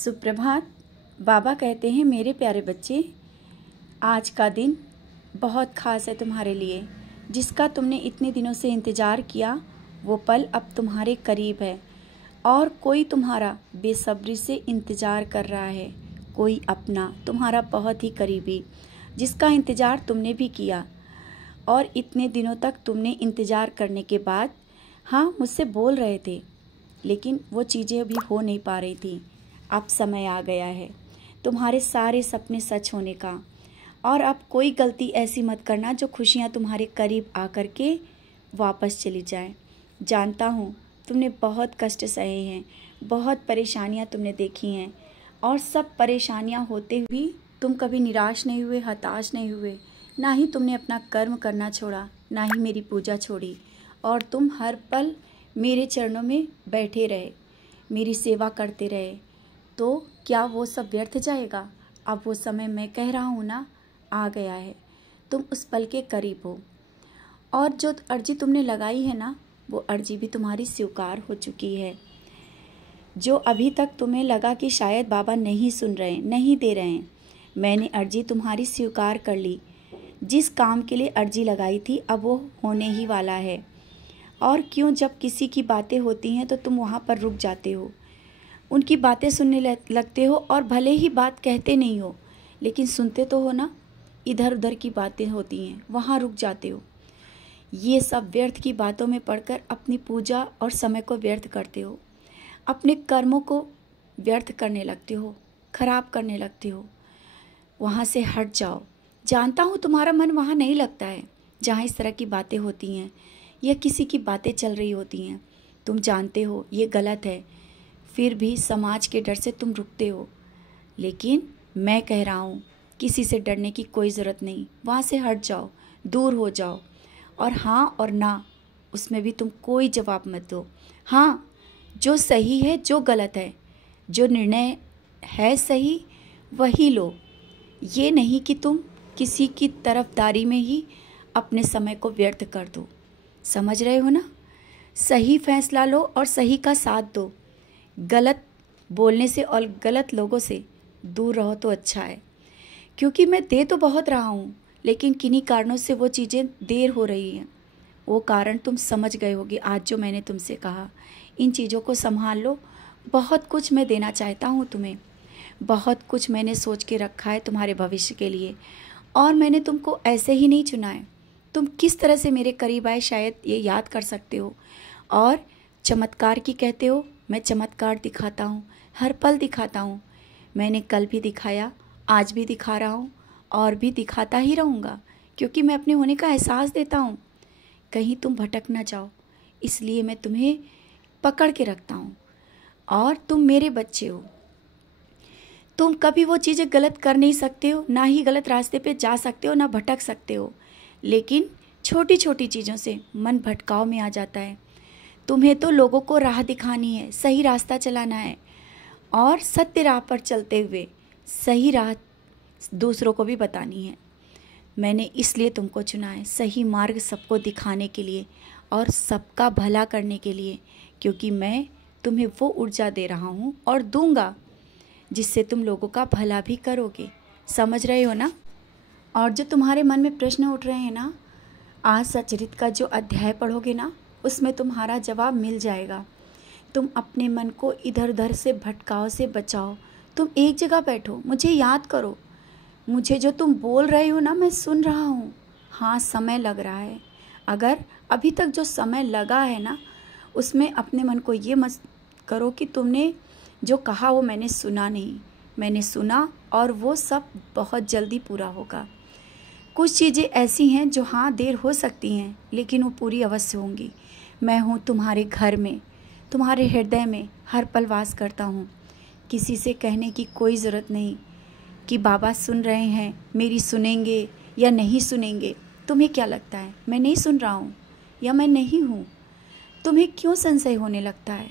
सुप्रभात। बाबा कहते हैं, मेरे प्यारे बच्चे, आज का दिन बहुत ख़ास है तुम्हारे लिए। जिसका तुमने इतने दिनों से इंतज़ार किया वो पल अब तुम्हारे करीब है और कोई तुम्हारा बेसब्री से इंतज़ार कर रहा है। कोई अपना तुम्हारा बहुत ही करीबी, जिसका इंतज़ार तुमने भी किया और इतने दिनों तक तुमने इंतज़ार करने के बाद हाँ मुझसे बोल रहे थे, लेकिन वो चीज़ें अभी हो नहीं पा रही थी। अब समय आ गया है तुम्हारे सारे सपने सच होने का। और अब कोई गलती ऐसी मत करना जो खुशियाँ तुम्हारे करीब आकर के वापस चली जाए। जानता हूँ तुमने बहुत कष्ट सहे हैं, बहुत परेशानियाँ तुमने देखी हैं, और सब परेशानियाँ होते हुए तुम कभी निराश नहीं हुए, हताश नहीं हुए। ना ही तुमने अपना कर्म करना छोड़ा, ना ही मेरी पूजा छोड़ी, और तुम हर पल मेरे चरणों में बैठे रहे, मेरी सेवा करते रहे। तो क्या वो सब व्यर्थ जाएगा? अब वो समय मैं कह रहा हूँ ना, आ गया है। तुम उस पल के करीब हो, और जो अर्जी तुमने लगाई है ना, वो अर्जी भी तुम्हारी स्वीकार हो चुकी है। जो अभी तक तुम्हें लगा कि शायद बाबा नहीं सुन रहे, नहीं दे रहे हैं, मैंने अर्जी तुम्हारी स्वीकार कर ली। जिस काम के लिए अर्जी लगाई थी अब वो होने ही वाला है। और क्यों, जब किसी की बातें होती हैं तो तुम वहाँ पर रुक जाते हो, उनकी बातें सुनने लगते हो, और भले ही बात कहते नहीं हो लेकिन सुनते तो हो ना। इधर उधर की बातें होती हैं, वहाँ रुक जाते हो। ये सब व्यर्थ की बातों में पड़कर अपनी पूजा और समय को व्यर्थ करते हो, अपने कर्मों को व्यर्थ करने लगते हो, खराब करने लगते हो। वहाँ से हट जाओ। जानता हूँ तुम्हारा मन वहाँ नहीं लगता है जहाँ इस तरह की बातें होती हैं या किसी की बातें चल रही होती हैं। तुम जानते हो ये गलत है, फिर भी समाज के डर से तुम रुकते हो। लेकिन मैं कह रहा हूँ किसी से डरने की कोई ज़रूरत नहीं। वहाँ से हट जाओ, दूर हो जाओ, और हाँ और ना उसमें भी तुम कोई जवाब मत दो। हाँ, जो सही है, जो गलत है, जो निर्णय है सही वही लो। ये नहीं कि तुम किसी की तरफदारी में ही अपने समय को व्यर्थ कर दो। समझ रहे हो ना? सही फैसला लो और सही का साथ दो। गलत बोलने से और गलत लोगों से दूर रहो तो अच्छा है। क्योंकि मैं दे तो बहुत रहा हूँ, लेकिन किन्हीं कारणों से वो चीज़ें देर हो रही हैं। वो कारण तुम समझ गए होगे आज जो मैंने तुमसे कहा। इन चीज़ों को संभाल लो। बहुत कुछ मैं देना चाहता हूँ तुम्हें, बहुत कुछ मैंने सोच के रखा है तुम्हारे भविष्य के लिए, और मैंने तुमको ऐसे ही नहीं चुना है। तुम किस तरह से मेरे करीब आए शायद ये याद कर सकते हो। और चमत्कार की कहते हो, मैं चमत्कार दिखाता हूँ, हर पल दिखाता हूँ। मैंने कल भी दिखाया, आज भी दिखा रहा हूँ, और भी दिखाता ही रहूँगा, क्योंकि मैं अपने होने का एहसास देता हूँ। कहीं तुम भटक ना जाओ, इसलिए मैं तुम्हें पकड़ के रखता हूँ। और तुम मेरे बच्चे हो, तुम कभी वो चीज़ें गलत कर नहीं सकते हो, ना ही गलत रास्ते पे जा सकते हो, ना भटक सकते हो। लेकिन छोटी छोटी चीज़ों से मन भटकाव में आ जाता है। तुम्हें तो लोगों को राह दिखानी है, सही रास्ता चलाना है, और सत्य राह पर चलते हुए सही राह दूसरों को भी बतानी है। मैंने इसलिए तुमको चुना है, सही मार्ग सबको दिखाने के लिए और सबका भला करने के लिए, क्योंकि मैं तुम्हें वो ऊर्जा दे रहा हूँ और दूंगा जिससे तुम लोगों का भला भी करोगे। समझ रहे हो ना? और जो तुम्हारे मन में प्रश्न उठ रहे हैं ना, आज सच्चरित्र का जो अध्याय पढ़ोगे ना, उसमें तुम्हारा जवाब मिल जाएगा। तुम अपने मन को इधर उधर से भटकाव से बचाओ। तुम एक जगह बैठो, मुझे याद करो। मुझे जो तुम बोल रहे हो ना, मैं सुन रहा हूँ। हाँ, समय लग रहा है। अगर अभी तक जो समय लगा है ना, उसमें अपने मन को ये मत करो कि तुमने जो कहा वो मैंने सुना नहीं। मैंने सुना, और वो सब बहुत जल्दी पूरा होगा। कुछ चीज़ें ऐसी हैं जो हाँ देर हो सकती हैं, लेकिन वो पूरी अवश्य होंगी। मैं हूँ तुम्हारे घर में, तुम्हारे हृदय में हर पल वास करता हूँ। किसी से कहने की कोई ज़रूरत नहीं कि बाबा सुन रहे हैं, मेरी सुनेंगे या नहीं सुनेंगे। तुम्हें क्या लगता है मैं नहीं सुन रहा हूँ या मैं नहीं हूँ? तुम्हें क्यों संशय होने लगता है?